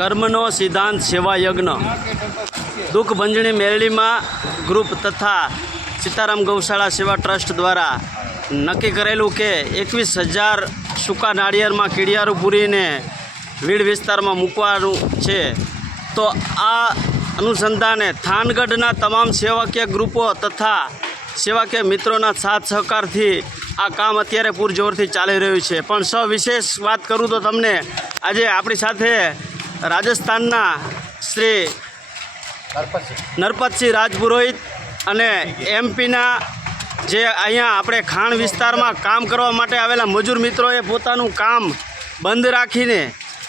કર્મનો સિદ્ધાંત સેવા યજ્ઞ. દુઃખ ભંજણી મેરડીમાં ગ્રુપ તથા સીતારામ ગૌશાળા સેવા ટ્રસ્ટ દ્વારા નક્કી કરેલું કે એકવીસ હજાર સૂકા નાળિયેરમાં કીડિયારું પૂરીને વીડ વિસ્તારમાં મૂકવાનું છે. તો આ અનુસંધાને થાનગઢના તમામ સેવાકીય ગ્રુપો તથા સેવાકીય મિત્રોના સાથ સહકારથી આ કામ અત્યારે પૂરજોરથી ચાલી રહ્યું છે. પણ સવિશેષ વાત કરું તો તમને આજે આપણી સાથે રાજસ્થાનના શ્રી નરપતસિંહ રાજપુરોહિત અને એમપીના જે અહીંયા આપણે ખાણ વિસ્તારમાં કામ કરવા માટે આવેલા મજૂર મિત્રોએ પોતાનું કામ બંધ રાખીને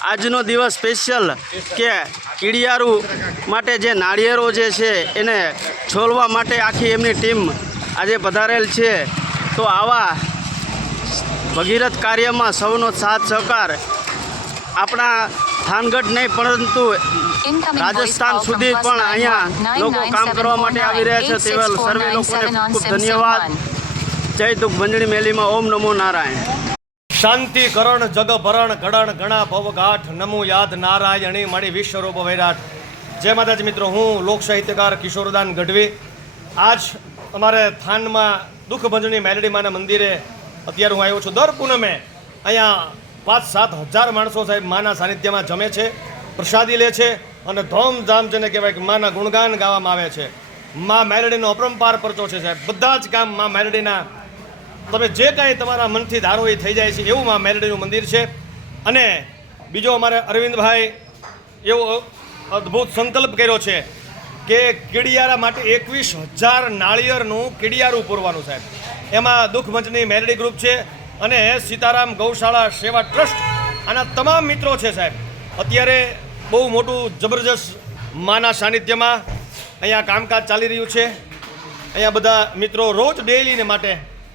આજનો દિવસ સ્પેશિયલ કે કીડિયારું માટે જે નાળિયેરો જે છે એને છોલવા માટે આખી એમની ટીમ આજે પધારેલ છે. તો આવા ભગીરથ કાર્યમાં સૌનો સાથ સહકાર આપણા થાનગઢ નહીં પરંતુ રાજસ્થાન સુધી પણ અહીંયા લોકો કામ કરવા માટે આવી રહ્યા છે તેવા સર્વે લોકોને ખૂબ ખૂબ ધન્યવાદ. જય દુઃખ ભંજણી મેલીમાં ઓમ નમો નારાયણ. શાંતિ કરણ જગ ભરણ ગણન ગણા ભવઘાટ નમો યાદ નારાયણી મળી વિશ્વરૂપ વૈરાટ. જય માતાજી મિત્રો હું લોક સાહિત્યકાર કિશોરદાન ગઢવી. આજ અમારે થાનમાં દુઃખ ભંજની મેલડીમાના મંદિરે અત્યારે હું આવ્યો છું. દર પૂનમે અહીંયા પાંચ સાત હજાર માણસો સાહેબ માના સાનિધ્યમાં જમે છે, પ્રસાદી લે છે અને ધોમધામ જેને કહેવાય કે માના ગુણગાન ગાવામાં આવે છે. મા મેલડીનો અપરંપાર પરચો છે સાહેબ. બધા જ કામ મા મેલડીના તમે જે કાંઈ તમારા મનથી ધારો એ થઈ જાય છે એવું મા મેરડીનું મંદિર છે. અને બીજો અમારે અરવિંદભાઈ એવો અદ્ભુત સંકલ્પ કર્યો છે કે કીડિયારા માટે એકવીસ હજાર નાળિયેરનું કીડિયારું પૂરવાનું સાહેબ. એમાં દુઃખ મંચની મેરડી ગ્રુપ છે અને સીતારામ ગૌશાળા સેવા ટ્રસ્ટ આના તમામ મિત્રો છે સાહેબ. અત્યારે બહુ મોટું જબરજસ્ત માના સાનિધ્યમાં અહીંયા કામકાજ ચાલી રહ્યું છે. અહીંયા બધા મિત્રો રોજ ડેઈલીને માટે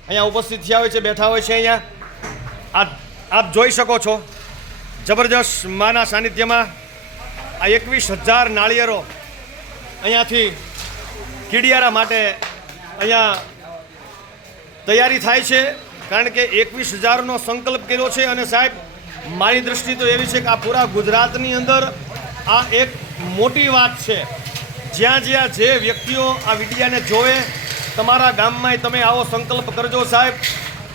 અહીંયા ઉપસ્થિત થયા હોય છે, બેઠા હોય છે અહીંયા. આ આપ જોઈ શકો છો, જબરજસ્ત માના સાનિધ્યમાં આ એકવીસ હજાર નાળિયેરો અહીંયાથી કીડિયારા માટે અહીંયા તૈયારી થાય છે. કારણ કે એકવીસ હજારનો સંકલ્પ કર્યો છે અને સાહેબ, મારી દૃષ્ટિ તો એવી છે કે આ પૂરા ગુજરાતની અંદર આ એક મોટી વાત છે. જ્યાં જ્યાં જે વ્યક્તિઓ આ વિડિયાને જોવે, તમારા ગામમાં તમે આવો સંકલ્પ કરજો સાહેબ,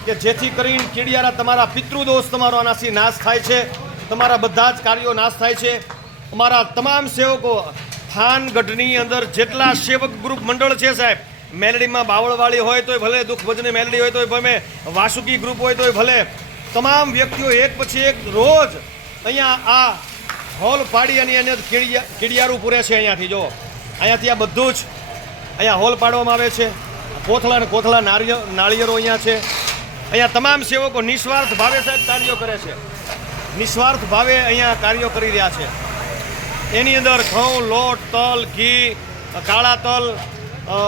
કે જેથી કરીને કીડિયારા તમારા પિતૃદોષ તમારો આનાથી નાશ થાય છે, તમારા બધા જ કાર્યો નાશ થાય છે. અમારા તમામ સેવકો થાનગઢની અંદર જેટલા સેવક ગ્રુપ મંડળ છે સાહેબ મેલડીમાં બાવળવાળી હોય તોય ભલે, દુઃખ ભજની મેલડી હોય તોય ભલે વાસુકી ગ્રુપ હોય તોય ભલે. તમામ વ્યક્તિઓ એક પછી એક રોજ અહીંયા આ હોલ પાડી અને એને કીડિયા, કીડિયારું પૂરે છે અહીંયાથી, જો. અહીંયાથી આ બધું જ અહીંયા હોલ પાડવામાં આવે છે. કોથળા અને કોથળા નાળિયેર અહીંયા છે. અહીંયા તમામ સેવકો નિસ્વાર્થ ભાવે સાહેબ કાર્યો કરે છે. નિસ્વાર્થ ભાવે અહીંયા કાર્યો કરી રહ્યા છે. એની અંદર ઘઉં, લોટ, તલ, ઘી, કાળા તલ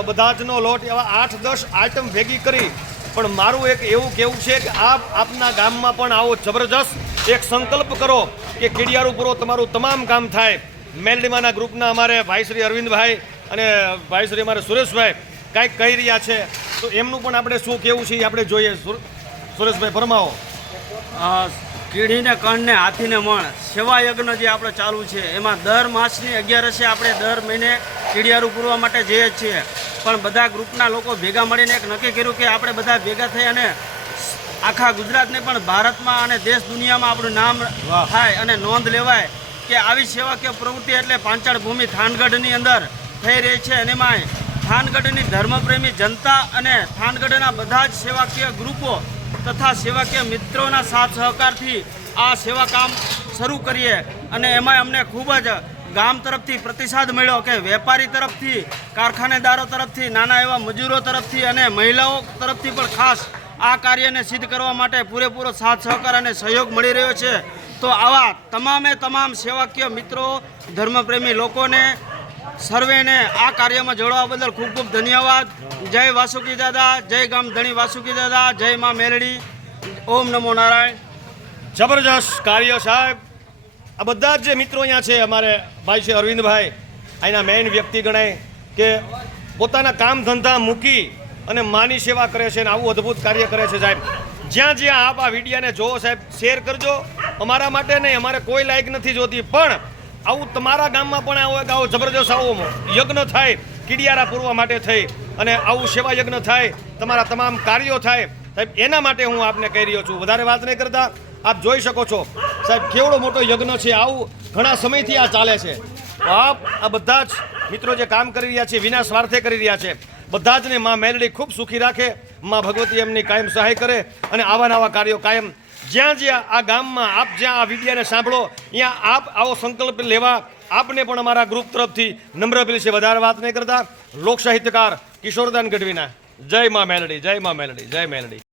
બધા જનો લોટ એવા આઠ દસ આઈટમ ભેગી કરી. પણ મારું એક એવું કહેવું છે કે આપ, આપના ગામમાં પણ આવો જબરજસ્ત એક સંકલ્પ કરો કે કીડિયારું પૂરો તમારું તમામ કામ થાય. મેલડીમાના ગ્રુપના અમારે ભાઈ શ્રી અરવિંદભાઈ અને ભાઈ શ્રી અમારે સુરેશભાઈ કાંઈક કહી રહ્યા છે. તો એમનું પણ આપણે શું કહેવું છે એ આપણે જોઈએ. સુરેશભાઈ, ફરમાવો. કીડીને કણને હાથીને મણ. સેવા યજ્ઞ જે આપણે ચાલુ છે, એમાં દર માસની અગિયારસે આપણે દર મહિને કીડિયારું પૂરવા માટે જઈએ છીએ. પણ બધા ગ્રુપના લોકો ભેગા મળીને એક નક્કી કર્યું કે આપણે બધા ભેગા થઈ અને આખા ગુજરાતને પણ ભારતમાં અને દેશ દુનિયામાં આપણું નામ થાય અને નોંધ લેવાય કે આવી સેવાકીય પ્રવૃત્તિ એટલે પાંચાળ ભૂમિ થાનગઢની અંદર થઈ રહી છે. અને એમાં થાનગઢની ધર્મપ્રેમી જનતા અને થાનગઢના બધા જ સેવાકીય ગ્રુપો તથા સેવાકીય મિત્રોના સાથ સહકારથી આ સેવા કામ શરૂ કરીએ. અને એમાં અમને ખૂબ જ ગામ તરફથી પ્રતિસાદ મળ્યો કે વેપારી તરફથી, કારખાનેદારો તરફથી, નાના એવા મજૂરો તરફથી અને મહિલાઓ તરફથી પણ ખાસ આ કાર્યને સિદ્ધ કરવા માટે પૂરેપૂરો સાથ, સહકાર અને સહયોગ મળી રહ્યો છે. તો આવા તમામે તમામ સેવાકીય મિત્રો, ધર્મપ્રેમી લોકોને સર્વેને આ કાર્યમાં જોડવા બદલ ખૂબ ખૂબ ધન્યવાદ. જય વાસુકી દાદા, જય ગામ ધણી વાસુકી દાદા, જય મા મેરડી. ઓમ નમો નારાયણ. જબરજસ્ત કાર્ય સાહેબ. આ બધા જ જે મિત્રો અહીંયા છે, અમારે ભાઈ છે અરવિંદભાઈ, અહીંના મેઇન વ્યક્તિ ગણાય કે પોતાના કામ ધંધા મૂકી અને માની સેવા કરે છે અને આવું અદ્ભુત કાર્ય કરે છે સાહેબ. જ્યાં જ્યાં આપ આ વિડીયાને જોવો સાહેબ શેર કરજો. અમારા માટે નહીં, અમારે કોઈ લાયક નથી જોતી, પણ આવું તમારા ગામમાં પણ આવો એક આવો જબરદસ્ત આવો યજ્ઞ થાય, કીડિયારા પૂરવા માટે થઈ અને આવું સેવા યજ્ઞ થાય, તમારા તમામ કાર્યો થાય. સાહેબ, એના માટે હું આપને કહી રહ્યો છું. વધારે વાત નહીં કરતા. આપ જોઈ શકો છો. સાહેબ, કેવડો મોટો યજ્ઞ છે, આવું ઘણા સમયથી આ ચાલે છે. આપ આ બધા જ મિત્રો જે કામ કરી રહ્યા છે, વિના સ્વાર્થે કરી રહ્યા છે, બધા જ ને માં મેલડી ખૂબ સુખી રાખે, માં ભગવતી એમની કાયમ સહાય કરે અને આવા નવા કાર્યો કાયમ. જ્યાં જ્યાં આ ગામમાં આપ જ્યાં આ વિડીયાને સાંભળો, ત્યાં આપ આવો સંકલ્પ લેવા આપને પણ અમારા ગ્રુપ તરફથી નમ્ર અપીલ છે. વધારે વાત નહીં કરતા. લોક સાહિત્યકાર કિશોરદાન ગઢવીના. જય માં મેલડી, જય માં મેલડી, જય મેલડી.